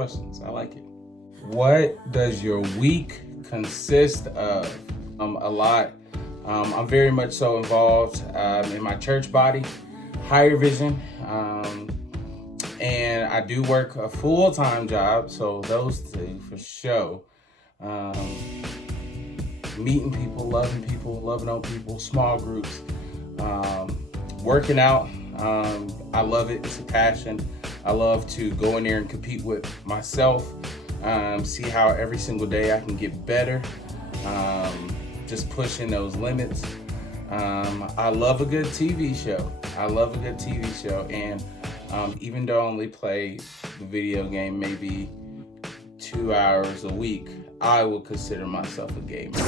questions. I like it. What does your week consist of? A lot. I'm very much so involved in my church body, Higher Vision, and I do work a full-time job, so those two for sure. Meeting people, loving on people, small groups, working out. I love it. It's a passion. I love to go in there and compete with myself, see how every single day I can get better, just pushing those limits. I love a good TV show. And even though I only play the video game maybe 2 hours a week, I will consider myself a gamer.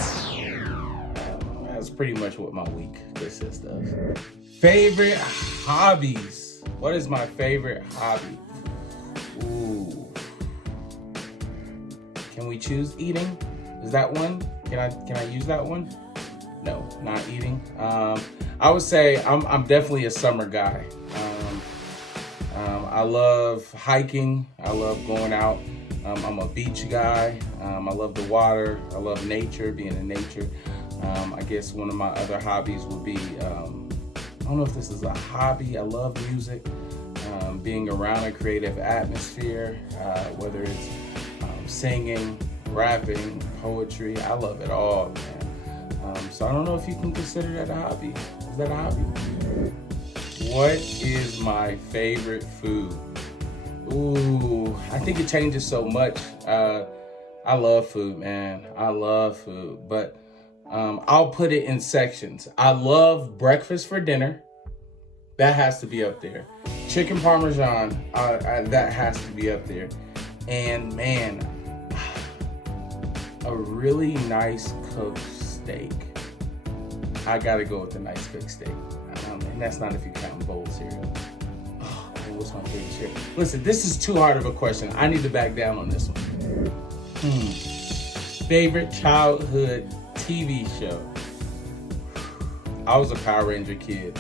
That's pretty much what my week consists of. Favorite hobbies. What is my favorite hobby? Ooh. Can we choose eating? Is that one? Can I use that one? No, not eating. I would say I'm definitely a summer guy. I love hiking. I love going out. I'm a beach guy. I love the water. I love nature, being in nature. I guess one of my other hobbies would be, I don't know if this is a hobby. I love music, being around a creative atmosphere, whether it's singing, rapping, poetry. I love it all, man. So I don't know if you can consider that a hobby. Is that a hobby? What is my favorite food? Ooh, I think it changes so much. I love food, man. I love food, but I'll put it in sections. I love breakfast for dinner. That has to be up there. Chicken Parmesan, that has to be up there. And man, a really nice cooked steak. I gotta go with the nice cooked steak. And that's not if you count bowl cereal. Oh, what's my favorite cereal? Listen, this is too hard of a question. I need to back down on this one. Favorite childhood TV show. I was a Power Ranger kid.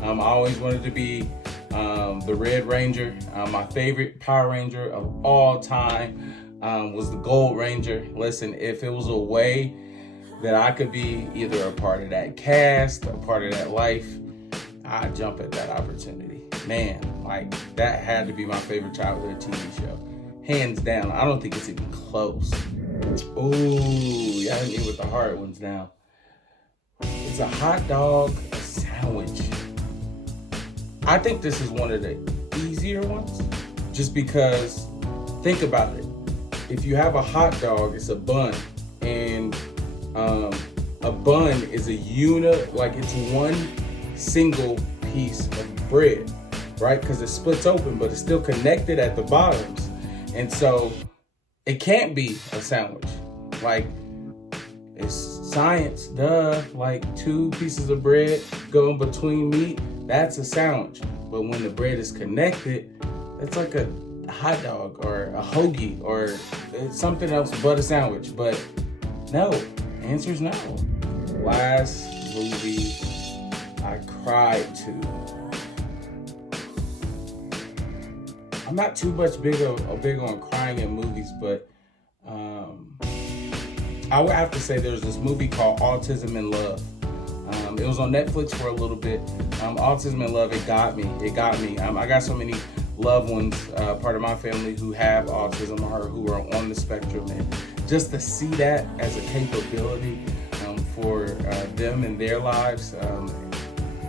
I always wanted to be the Red Ranger. My favorite Power Ranger of all time was the Gold Ranger. Listen, if it was a way that I could be either a part of that cast, a part of that life, I'd jump at that opportunity. Man, like that had to be my favorite childhood TV show. Hands down. I don't think it's even close. Ooh, y'all hit me with the hard ones now. It's a hot dog sandwich. I think this is one of the easier ones, just because, think about it. If you have a hot dog, it's a bun, and a bun is a unit, like it's one single piece of bread, right? Because it splits open, but it's still connected at the bottoms. And so it can't be a sandwich. Like, it's science, duh. Like 2 pieces of bread going between meat, that's a sandwich. But when the bread is connected, it's like a hot dog or a hoagie or it's something else but a sandwich. But no, answer is no. Last movie I cried to. I'm not too much big on crying in movies, but I would have to say there's this movie called Autism in Love. It was on Netflix for a little bit. Autism in Love, it got me. I got so many loved ones, part of my family, who have autism or who are on the spectrum, and just to see that as a capability for them in their lives,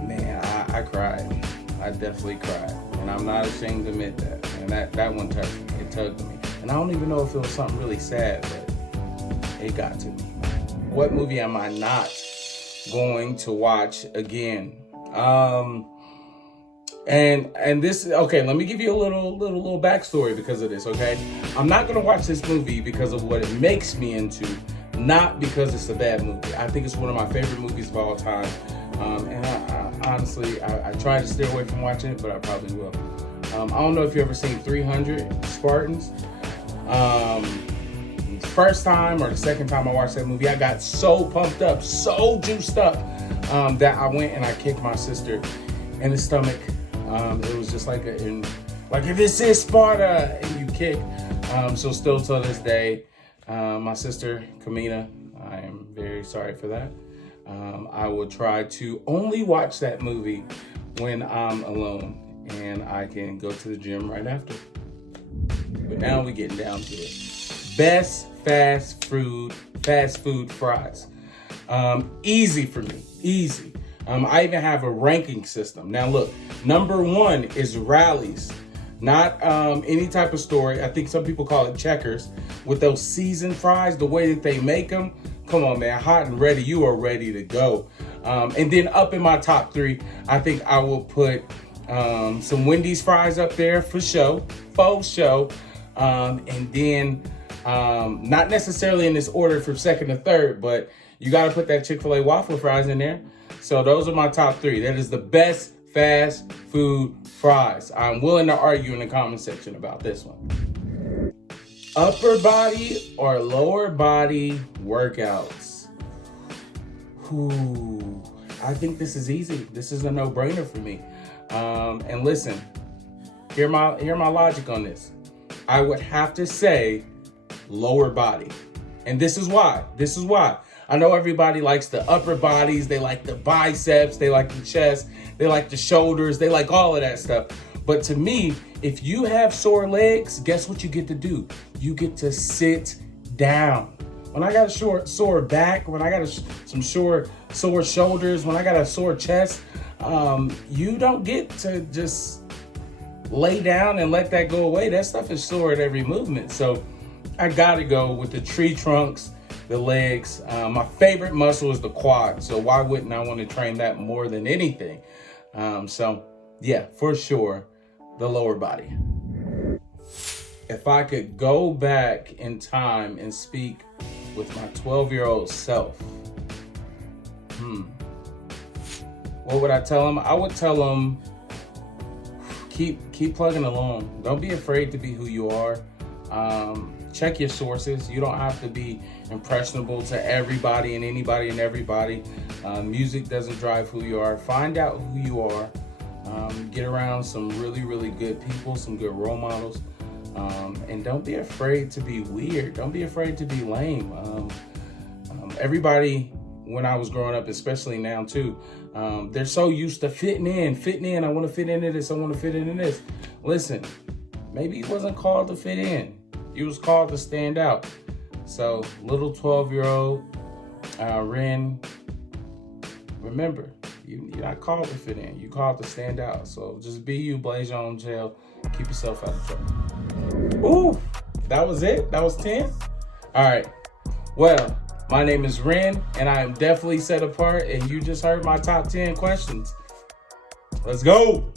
man, I cried. I definitely cried, and I'm not ashamed to admit that. And that one touched me. It tugged me, and I don't even know if it was something really sad, but it got to me. What movie am I not going to watch again? And this, okay, let me give you a little backstory because of this, okay? I'm not gonna watch this movie because of what it makes me into, not because it's a bad movie. I think it's one of my favorite movies of all time. And I honestly, I try to stay away from watching it, but I probably will. I don't know if you've ever seen 300 Spartans. First time or the second time I watched that movie, I got so pumped up, so juiced up, that I went and I kicked my sister in the stomach. It was just like if this is Sparta and you kick. So still to this day, my sister, Kamina, I am very sorry for that. I will try to only watch that movie when I'm alone and I can go to the gym right after. But now we're getting down to it. Best fast food fries. Easy for me, easy. I even have a ranking system. Now look, number 1 is Rally's. Not any type of store. I think some people call it Checkers. With those seasoned fries, the way that they make them, come on, man, hot and ready. You are ready to go. And then up in my top 3, I think I will put some Wendy's fries up there for show, faux show. And then not necessarily in this order from second to third, but you got to put that Chick-fil-A waffle fries in there. So those are my top 3. That is the best fast food fries. I'm willing to argue in the comment section about this one. Upper body or lower body workouts? Ooh, I think this is easy. This is a no-brainer for me. And listen, hear my logic on this. I would have to say lower body. And this is why. I know everybody likes the upper bodies. They like the biceps. They like the chest. They like the shoulders. They like all of that stuff. But to me, if you have sore legs, guess what you get to do? You get to sit down. When I got a sore back, when I got some sore shoulders, when I got a sore chest, you don't get to just lay down and let that go away. That stuff is sore at every movement. So I gotta go with the tree trunks, the legs. My favorite muscle is the quad. So why wouldn't I want to train that more than anything? So yeah, for sure, the lower body. If I could go back in time and speak with my 12-year-old self, what would I tell him? I would tell him, keep plugging along. Don't be afraid to be who you are. Check your sources. You don't have to be impressionable to everybody and anybody and everybody. Music doesn't drive who you are. Find out who you are. Get around some really, really good people, some good role models. And don't be afraid to be weird. Don't be afraid to be lame. Everybody, when I was growing up, especially now too, they're so used to fitting in. I want to fit into this. I want to fit into this. Listen, maybe you wasn't called to fit in. You was called to stand out. So little 12-year-old Ren, remember, you're not called to fit in. You're called to stand out. So just be you, blaze your own trail. Keep yourself out of trouble. Ooh, that was it? That was 10? All right. Well, my name is Ren, and I am definitely set apart, and you just heard my top 10 questions. Let's go.